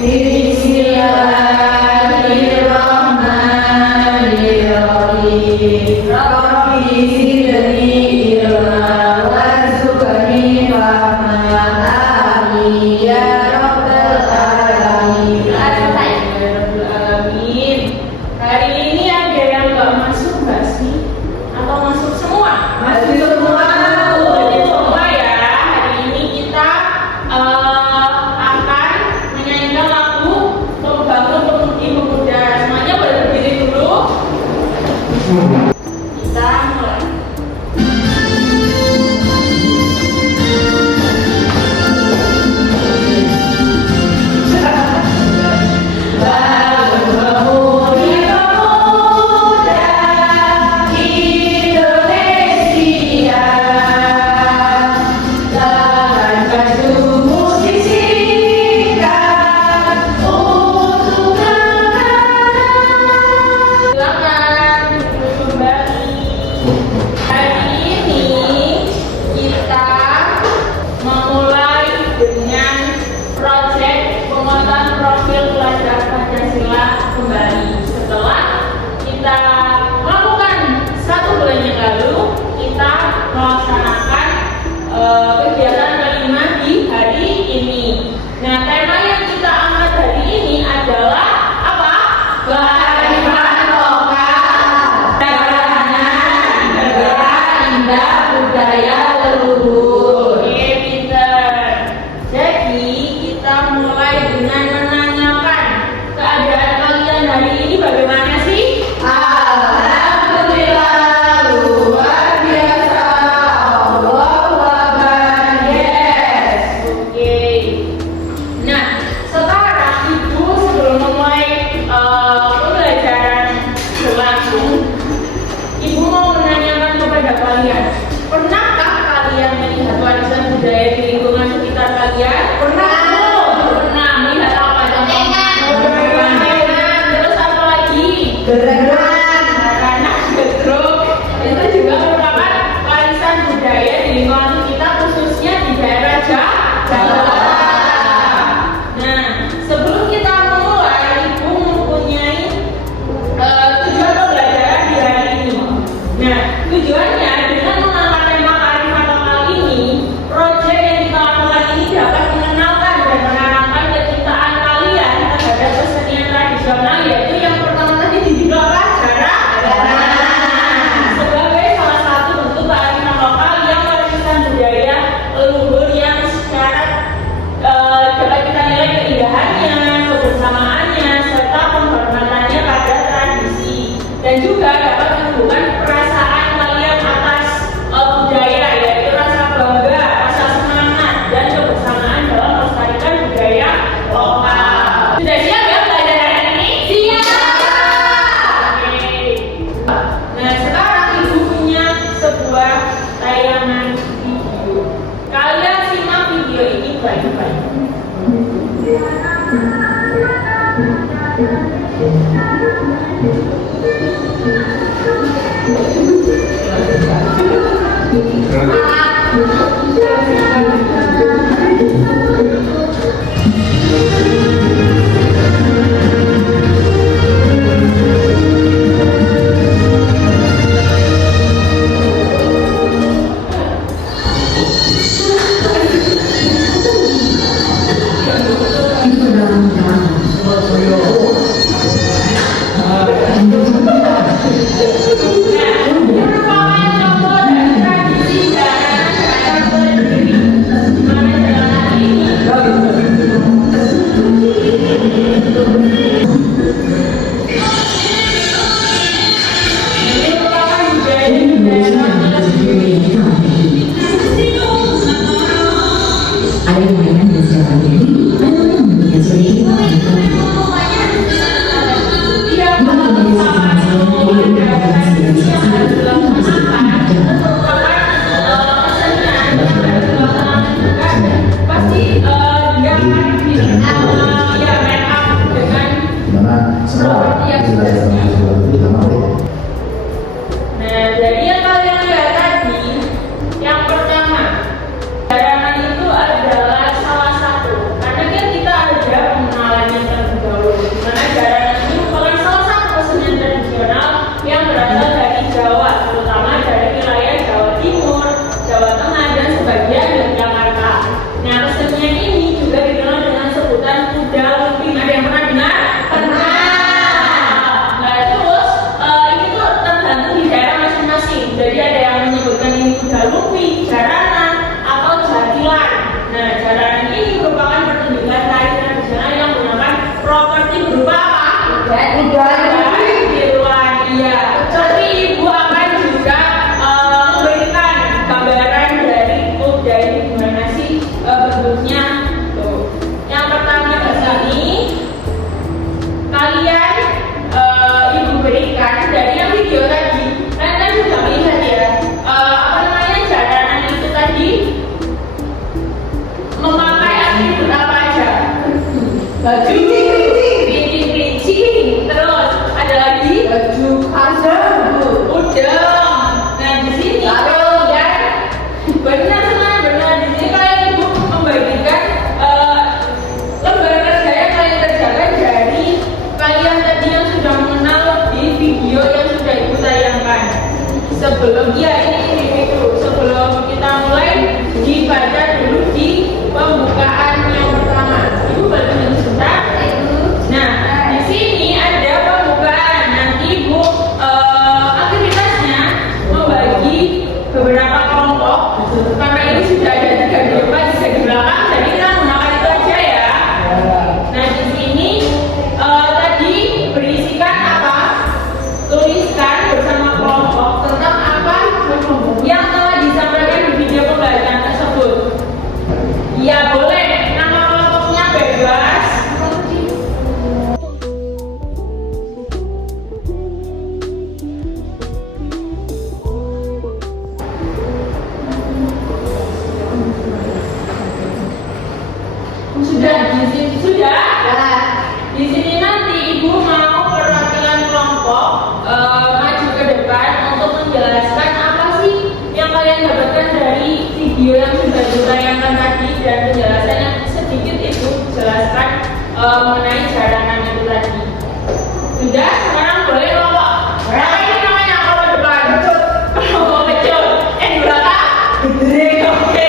Bismillahirrahmanirrahim. Rabbi zidni ilma warzuqni fahma. Amin ya rabbal alamin. Hari ini ada yang nggak masuk nggak sih? Atau masuk semua? Masuk semua. Masuk semua ya. Hari ini kita akan menyanyikan lagu Membangun Pemudi-Pemuda. Semuanya boleh berdiri dulu. Kita mulai. Kegiatan kelima di hari ini. Nah, tema yang kita angkat hari ini adalah apa? Kearifan lokal, ketahanan negara indah budaya leluhur. Oke, pinter. Jadi kita mulai dengan menanyakan keadaan kalian hari ini bagaimana sih? Alhamdulillah, luar biasa. Allahu Akbar. Yes. Oke. Nah, sekarang Ibu sebelum memulai pembelajaran berlangsung, Ibu mau menanyakan kepada kalian, pernahkah kalian melihat warisan budaya di lingkungan sekitar kalian? Pernah. Pernah. Melihat apa contohnya? Boncengan. Terus apa lagi? Gerangan. Anak gedruk. Itu juga merupakan warisan budaya di lingkungan kita, khususnya di daerah Jawa. Nah, sebelum kita memulai, Ibu mempunyai tujuan pembelajaran di hari ini. Nah, tujuannya dengan mengangkat tema kearifan lokal ini, proyek yang kita lakukan ini dapat mengenalkan dan menanamkan kecintaan kalian terhadap kesenian tradisional, yaitu yang pertama tadi dididik apa? Sebagai salah satu bentuk kearifan lokal yang warisan budaya leluhur yang secara dapat kita nilai keindahannya, kebersamaannya, serta penghormatannya pada tradisi, dan juga dapat menumbuhkan perasaan kalian atas budaya, yaitu rasa bangga, rasa semangat, dan kebersamaan dalam melestarikan budaya lokal. Sudah siap ya belajar hari ini? Siap. Oke. Nah, sekarang Ibu punya sebuah tayangan video. Kalian simak video ini baik-baik. Pasti dia Di mana jaranan ini merupakan salah satu kesenian tradisional yang berasal dari Jawa, terutama dari wilayah Jawa Timur, Jawa Tengah, dan sebagian Yogyakarta. Nah, kesenian ini juga dikenal dengan sebutan kuda lumping. Ada yang pernah dengar? Pernah. Nah, terus ini tuh tergantung di daerah masing-masing. Jadi ada yang menyebutkan ini kuda lumping, jaranan, atau jatilan. Nah, jaranan ini merupakan pertunjukan tari tradisional yang menggunakan properti berupa apa? Kuda lumping. Tiruan, iya. Tapi ibu akan juga memberikan gambaran dari kuda ini gimana sih bentuknya. Tuh. Yang pertama di sini kalian ibu berikan dari yang video tadi. Kalian kan sudah melihat ya apa namanya jaranan itu tadi memakai atribut apa aja? Baju Kerincing, terus ada lagi baju khas udang. Nah di sini kalian benar di sini kalian ibu membagikan lembar kerja yang kalian kerjakan dari kalian tadi yang sudah mengenal di video yang sudah ibu tayangkan. Sebelum sebelum kita mulai dibaca dulu di pembukaan yang pertama. Ibu bantu sebentar. Nah, di sini ada pembukaan. Nanti ibu aktivitasnya membagi beberapa kelompok. Karena ini sudah ada 3 di depan, 3 di belakang, jadi kita menggunakan itu aja ya. Nah, di sini tadi berisikan apa? Tuliskan bersama kelompok tentang apa yang telah disampaikan di video pembelajaran tersebut. Ya boleh, nama kelompoknya bebas. Sudah di sini sudah. Di sini nanti ibu mau perwakilan kelompok maju ke depan untuk menjelaskan apa sih yang kalian dapatkan dari video yang sudah ditayangkan tadi dan penjelasannya sedikit ibu jelaskan mengenai jaranan itu tadi. Sudah, sekarang boleh kelompok. Nah, ini namanya kelompok depan. Kelompok kecil. Di belakang. Gede, oke.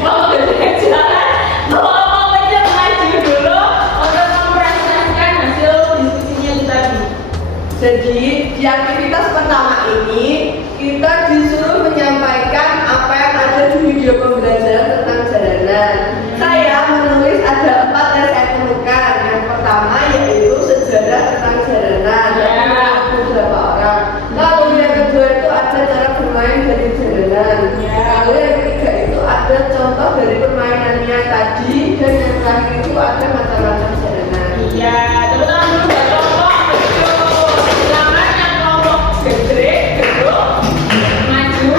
Kelompok gede silakan. Kelompok kecil maju dulu untuk mempresentasikan hasil diskusinya itu tadi. Jadi di aktivitas pertama ini kita disuruh menyampaikan apa yang ada di video pembelajaran tentang jaranan. Saya menulis ada 4 yang saya temukan. Yang pertama yaitu sejarah tentang jaranan. Ada beberapa orang. Lalu yang kedua itu ada cara bermain dari jaranan. Lalu yang ketiga itu ada contoh dari permainannya tadi. Dan yang terakhir itu ada macam-macam jaranan. Iya, terutama dulu buat kelompok kecil. Silakan yang kelompok gede, maju.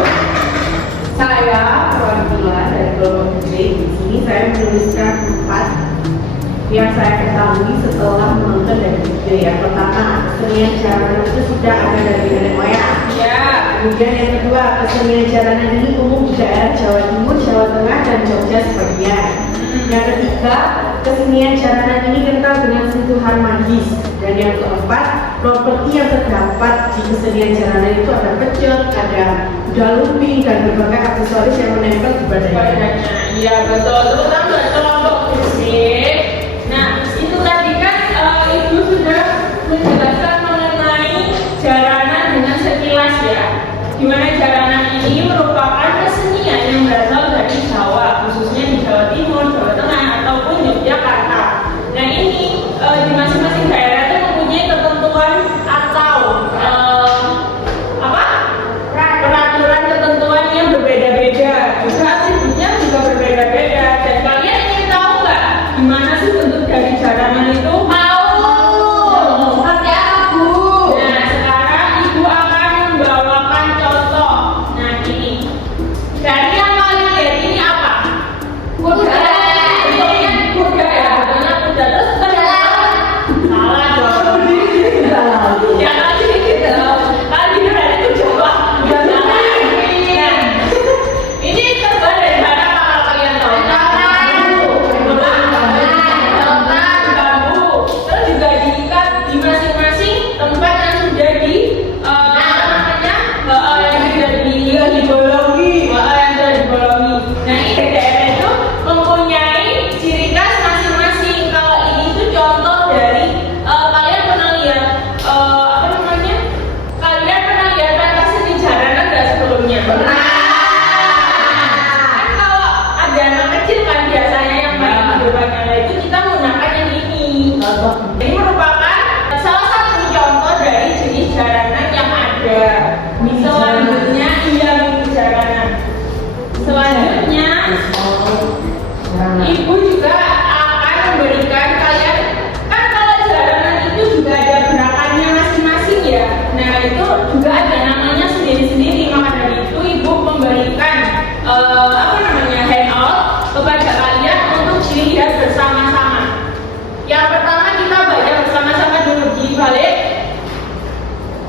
Saya perwakilan dari kelompok gede. Di sini saya menuliskan 4 yang saya ketahui setelah menonton dari video. Yang pertama, kesenian jaranan itu sudah ada dari nenek moyang. Ya. Kemudian yang kedua, kesenian jaranan ini umum di daerah Jawa Timur, Jawa Tengah, dan Jogja sebagian. Yang ketiga, kesenian jaranan ini kental dengan sentuhan magis. Dan yang keempat, properti yang terdapat di kesenian jaranan itu ada pecel, ada kuda lumping, dan berbagai aksesoris yang menempel di badannya. Iya betul, terutama buat kelompok gede. Nah, itu tadi kan ibu sudah menjelaskan mengenai jaranan dengan sekilas ya. Dimana jaranan ini merupakan kesenian yang berasal dari Jawa, khususnya di Jawa Timur, Jawa Tengah, ataupun Yogyakarta. Nah ini di masing-masing daerah itu mempunyai ketentuan atau peraturan ketentuan yang berbeda-beda. Juga atributnya juga berbeda-beda. Dan kalian ingin tahu nggak gimana sih bentuk dari jaranan itu? Seperti apa, Bu? Nah, sekarang ibu akan membawakan contoh. Nah, ini dari yang kalian lihat ini apa? Kuda. Bentuknya kuda ya, bentuknya kuda. Terus salah dong. Ya lagi gitu. Lagi berarti itu coba. Nah, ini terbuat dari mana kalau kalian tahu? Rotan, bambu.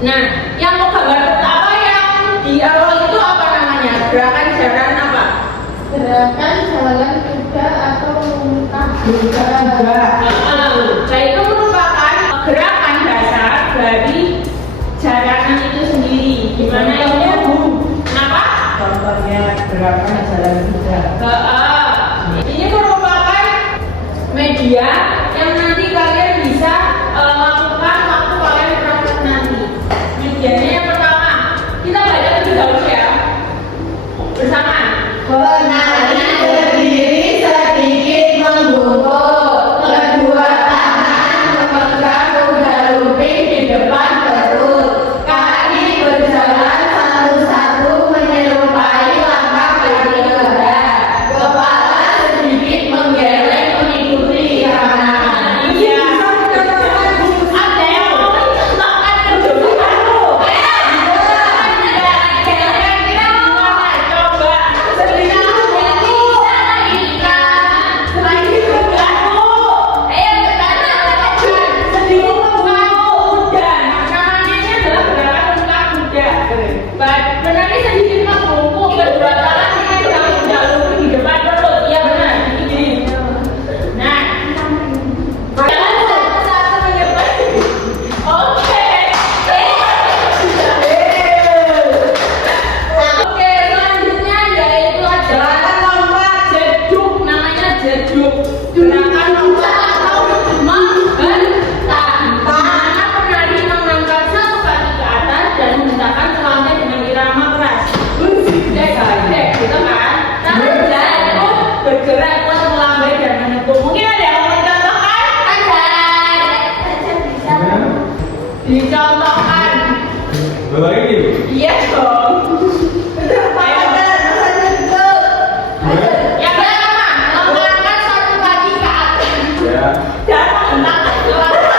Nah, yang mau gambar pertama yang di awal itu apa namanya? Gerakan jalan apa? Gerakan jalan kuda atau muntah Juga. Nah, itu merupakan gerakan dasar dari jaranan itu sendiri. Gimana itu? Kenapa? Contohnya gerakan jalan kuda. Ini merupakan media yang nanti kalian bisa lakukan waktu kalian praktek nanti. Medianya yang pertama, kita baca terlebih dahulu ya. Bersama. Penari berdiri sedikit membungkuk, kedua tangan memegang kuda lumping di depan perut, kaki berjalan satu-satu menyerupai langkah kaki kuda, kepala sedikit menggeleng mengikuti irama. Iya. Ada yang mau mencontohkan kejujuranmu? Kira-kira gimana? Coba. Menari sedikit membungkuk, kedua tangan memegang kuda lumping di depan perut. Iya benar, gini. Nah, jangan satu-satu menyebar. Oke. Oke, selanjutnya yaitu adalah jeduk, namanya jeduk. Gerakan lompat atau membentang. Mana penari mengangkat satu kaki ke atas dan menghentakkan selangnya dengan irama keras. Dek, gitu kan? Nah, jeduk bergerak terus melambai dan menekuk. Mungkin ada yang mau mencontohkan? Dicontohkan. Bawa ini. Iya dong. Yang pertama, mengangkat satu kaki ke atas Ya. dan menghentakkan selangnya.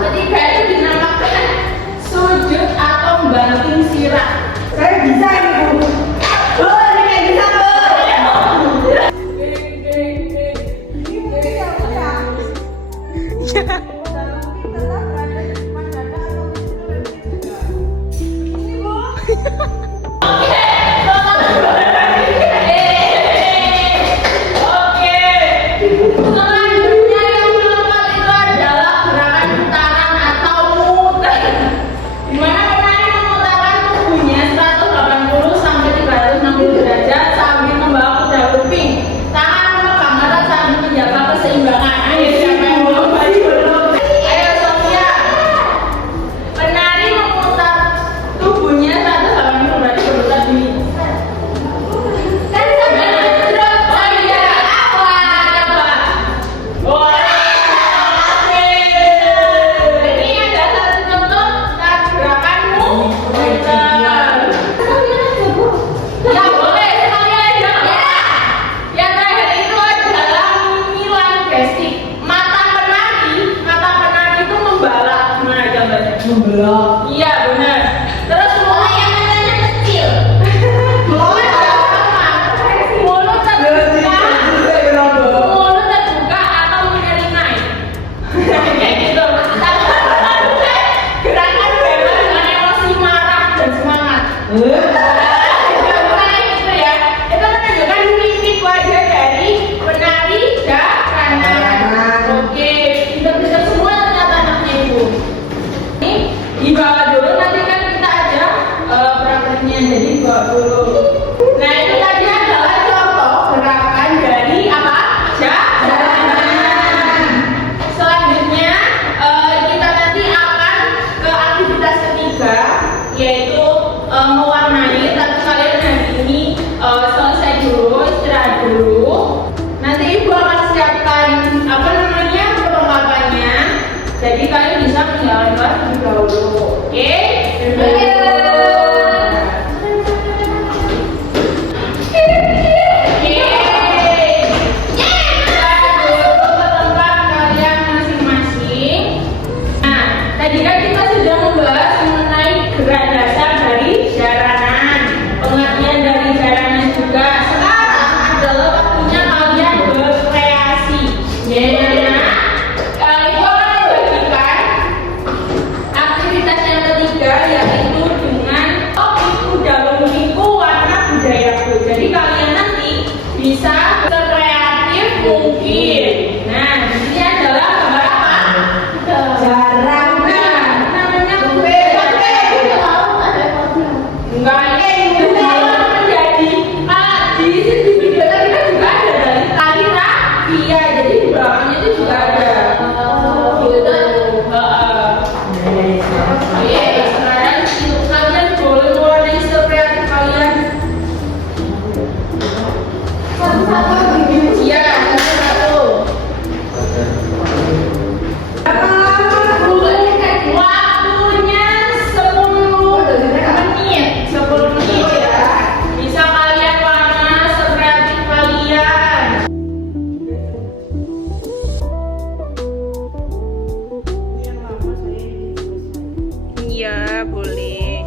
Ketiga itu dinamakan sujud atau banting sirah. Saya bisa ini Bu. Oke. Selanjutnya yang keempat itu adalah gerakan putaran atau muter. Di mana penari memutarkan tubuhnya 180 sampai 360 derajat sambil membawa kuda lumping. Tangan memegang mata sambil menjaga keseimbangan. Ayo siapa yang mau maju dulu? Ayo Sofia. Penari memutar tubuhnya 180 berarti berputar di Membelah. Iya benar. Terus mulut yang matanya kecil. Mulut terbuka. Mulut terbuka atau menyeringai. Kayak gitu. Gerakan bebas dengan emosi marah dan semangat. Kayak gitu ya. Itu menunjukkan mimik wajah dari penari jaranan. Oke, kita bisa semua ternyata anaknya ibu. Ini di bawah dulu Iya, boleh.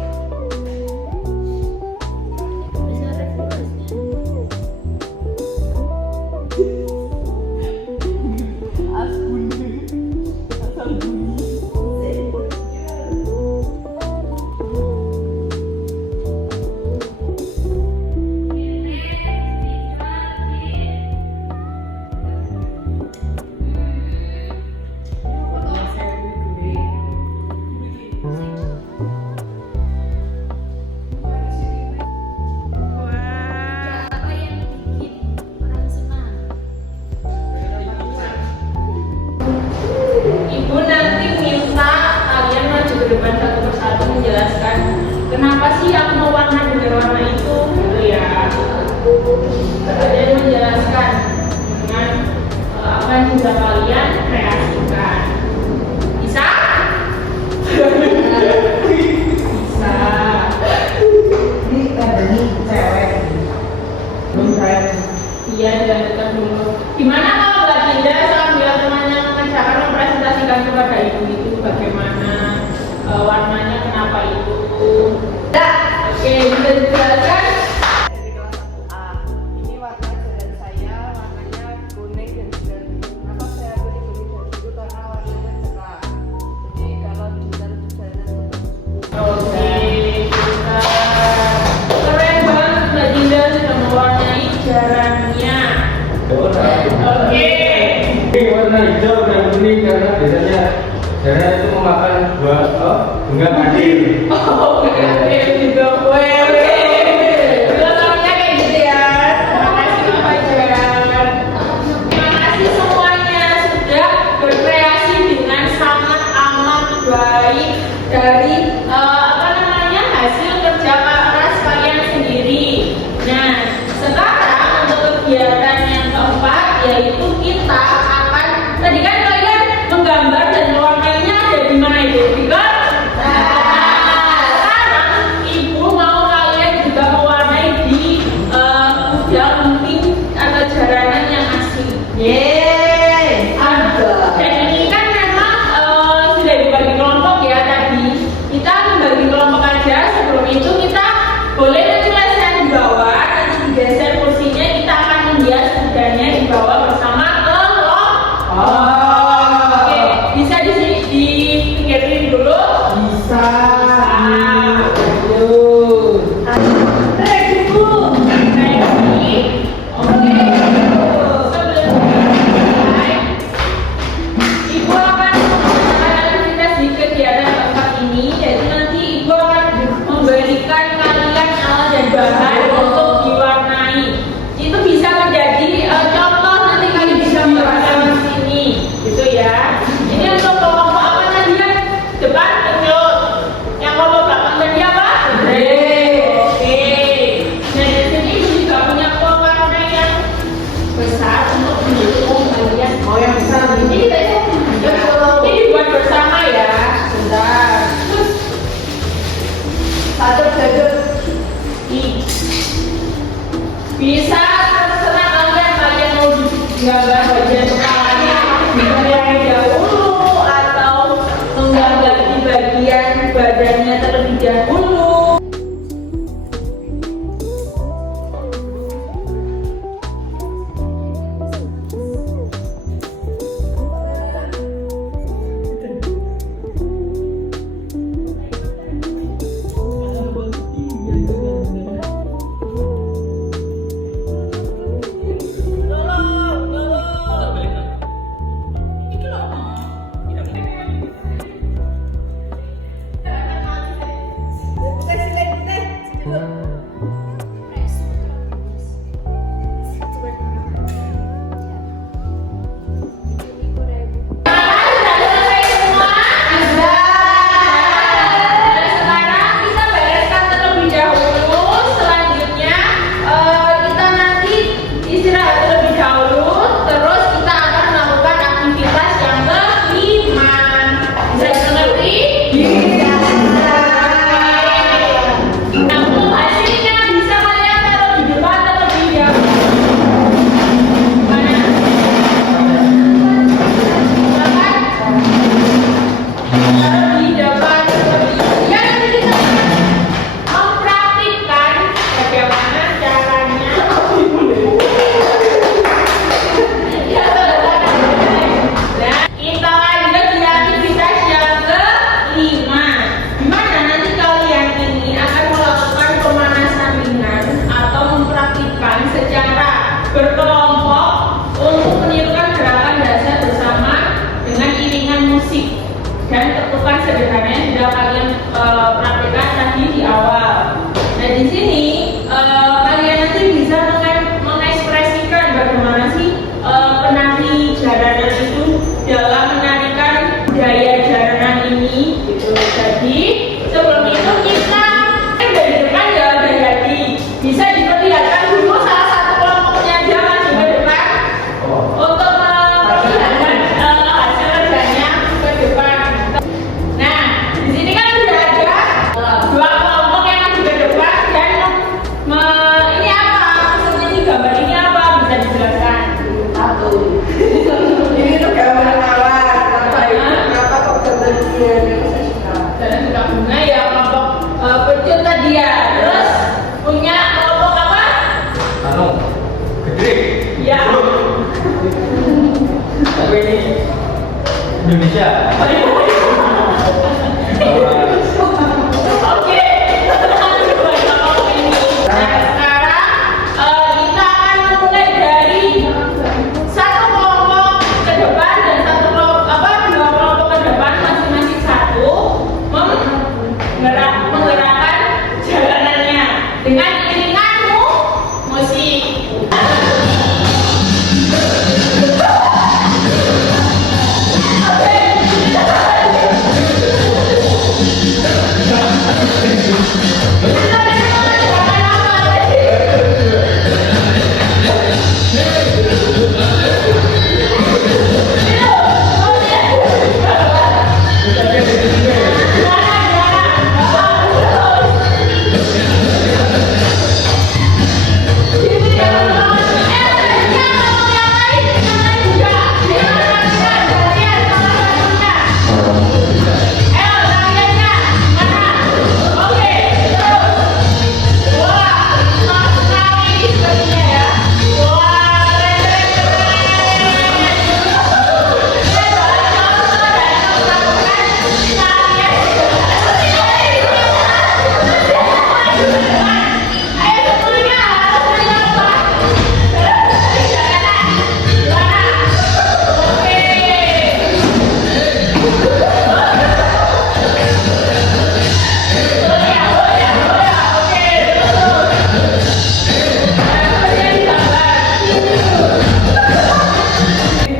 Apa yang bikin orang senang? Ibu nanti minta kalian maju ke depan satu persatu menjelaskan kenapa sih aku mau warna dengan warna itu, gitu ya. Kalian menjelaskan dengan apa yang sudah kalian kreasikan. Bisa? Bisa. Ini cewek belum saya. Iya, dilanjutkan dulu. Gimana kalau Mbak Dinda sambil temannya mengerjakan mempresentasikan kepada ibu itu bagaimana warnanya, kenapa itu? Oke, bisa dijelaskan? Dari kelas 1A. Ini warna jalan saya, warnanya kuning dan biru. Kenapa saya pilih kuning dan biru? Karena warnanya cerah. Jadi kalau jalan jalan Oke, kita keren banget Mbak Dinda sudah mewarnai jalannya. Oke. Ini warna hijau dan kuning karena biasanya darah itu memakan bunga kadir. Oh, oke juga. Oke. Biasanya kayak gitu ya. Terima kasih Pak Fajar. Terima kasih semuanya sudah berkreasi dengan sangat amat baik dari apa namanya hasil kerja keras kalian sendiri. Nah, sekarang untuk kegiatan yang keempat yaitu kita akan tadi kan kalian menggambar dan mewarnainya ada di mana itu? Di sekarang ibu mau kalian juga mewarnai di gudang emping atau jaranan yang asli. Yeay, ada. Dan ini kan memang sudah dibagi kelompok ya tadi. Kita membagi kelompok aja. Sebelum itu kita boleh menjelaskan di bawah. Nanti digeser kursinya kita akan menghias kudanya di bawah bersama kelompok. Oke, bisa di sini di pinggir ini dulu. Bisa. Aduh. Ready Bu. Ready. Oke. Sebelum mulai, Ibu akan melakukan aktivitas di kegiatan keempat ini, yaitu nanti Ibu akan memberikan kalian alat dan bahan untuk diwarnai. Itu bisa menjadi contoh nanti kalian bisa menggunakan di sini, gitu ya. Ini untuk kelompok apa tadi ya? Depan kecil. Yang kelompok belakang tadi apa? Oke. Nah di sini Ibu juga punya pewarna yang besar untuk mendukung kalian. Mau yang besar Ini ini? kita ini dibuat bersama ya. Bentar. Terus satu jadul. bisa terserah kalian mau gambar bagian kepalanya terlebih dahulu atau menggambar di bagian badannya terlebih dahulu. praktekkan tadi di awal. Nah di sini kalian nanti bisa mengekspresikan bagaimana sih penari jaranan itu dalam menarikan budaya jaranan ini gitu. Jadi sebelum itu kita dari depan ya udah jadi bisa diperlihatkan dulu salah satu kelompoknya aja maju ke depan untuk memperlihatkan hasil kerjanya ke depan. Nah di sini kan sudah ada dua kelompok yang maju ke depan dan ini apa maksudnya ini gambar ini apa bisa dijelaskan? Satu. Ini tuh gambar awan. Kenapa kok gambar dia? Saya suka. Dan suka bunga ya kelompok pencut tadi ya. Terus punya kelompok apa? Anu, gede. Ya. Tapi ini Indonesia. Oke. Nah sekarang kita akan mulai dari satu kelompok ke depan dan satu kelompok dua kelompok ke depan masing-masing satu menggerakkan jalanannya dengan iringanmu musik.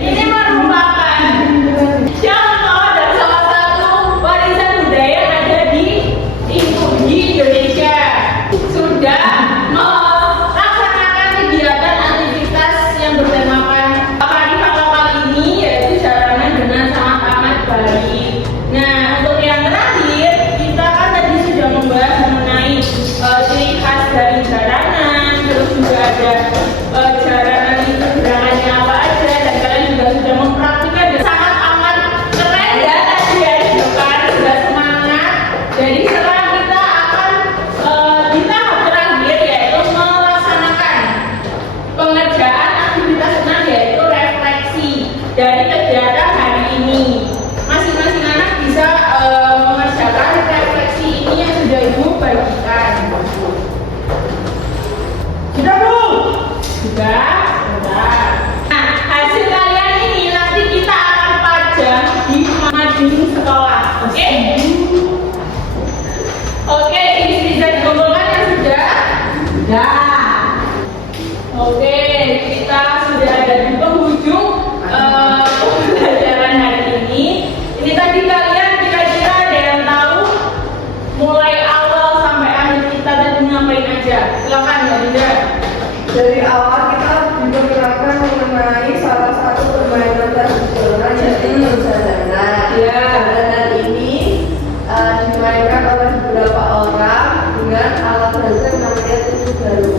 Ini merupakan contoh dan salah satu warisan budaya yang ada di Indonesia. Sudah melaksanakan kegiatan aktivitas yang bertemakan kearifan lokal ini yaitu jaranan dengan sangat amat baik. Nah untuk yang terakhir kita kan tadi sudah membahas mengenai ciri khas dari jaranan, terus juga ada jaranan itu gerangannya apa aja dan kalian juga sudah mempraktikkan dan sangat amat keren ya tadi ya di depan sudah semangat. Jadi sekarang kita akan di tahap terakhir yaitu melaksanakan pengerjaan aktivitas senam yaitu refleksi dari kegiatan hari ini. Masing-masing anak bisa mengerjakan refleksi ini yang sudah ibu bagikan. Sudah belum? Sudah. Nah, hasil kalian ini nanti kita akan pajang di mading sekolah. Oke? Oke, ini bisa dikumpulkan yang sudah? Sudah. Oke, kita sudah ada di penghujung pembelajaran hari ini. Ini tadi kalian kira-kira ada yang tahu mulai awal sampai akhir kita tadi ngapain aja? Silakan ya Dinda. Dari awal kita diperkenalkan mengenai salah satu permainan tradisional yaitu jaranan. Ya. Jaranan ini dimainkan oleh beberapa orang dengan alat bantu yang namanya tutup baru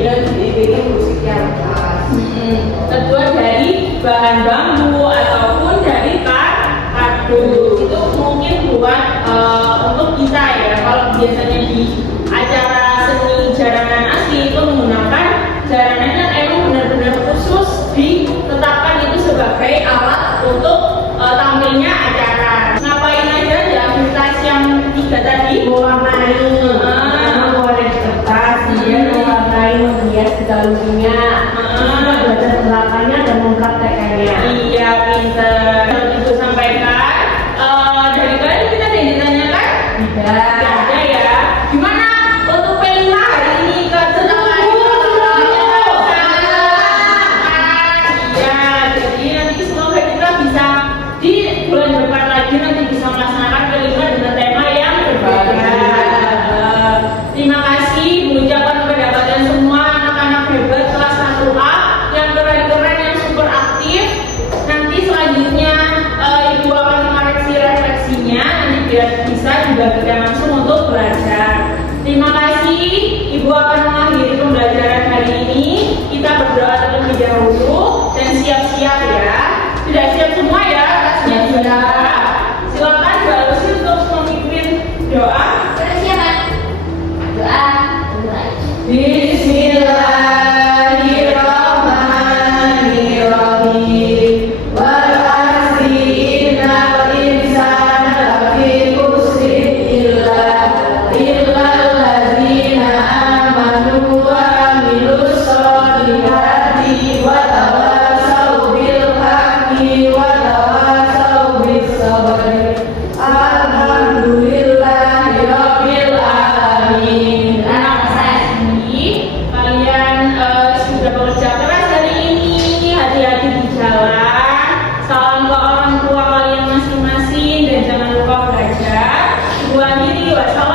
yang diiringi musik yang khas. Terbuat dari bahan bambu ataupun dari kardus. Itu mungkin buat untuk kita ya. Kalau biasanya di acara seni jaranan asli itu menggunakan jaranan yang emang benar-benar khusus ditetapkan itu sebagai alat untuk tampilnya acara. Ngapain aja di aktivitas yang tiga tadi? Mewarnai, mewarnai kertas, kemudian mewarnai menghias dalamnya, kita belajar belakangnya dan mempraktekannya. Iya, pinter. Kalau ibu sampaikan dari kalian kita ada yang ditanyakan? Tidak. ada ya. Gimana untuk P5 hari ini ya, jadi nanti semoga kita bisa di bulan depan lagi nanti bisa melaksanakan P5 dengan tema yang berbeda. Terima kasih mengucapkan kepada kalian semua anak-anak hebat kelas 1A yang keren-keren, yang super aktif. Nanti selanjutnya Ibu akan mengoreksi refleksinya nanti biar bisa dibagikan langsung untuk belajar. Terima kasih. Ibu akan mengakhiri pembelajaran hari ini. Kita berdoa terlebih dahulu dan siap-siap ya. Sudah siap semua ya? Tasnya sudah. Silakan Mbak Lucy untuk memimpin doa. Sudah siap kan? Doa. Bismillahirrahmanirrahim. Wal asri innal insana lafi khusrin illa alladzina amanu wa amilus solihati wa tawasaw bil haqqi wa tawasaw bis sabri. Alhamdulillahi rabbil alamin. Terima kasih. Kalian sudah bekerja keras hari ini. Hati-hati di jalan. Salam ke orang tua kalian masing-masing dan jangan lupa belajar. Ibu akhiri, wassalamualaikum.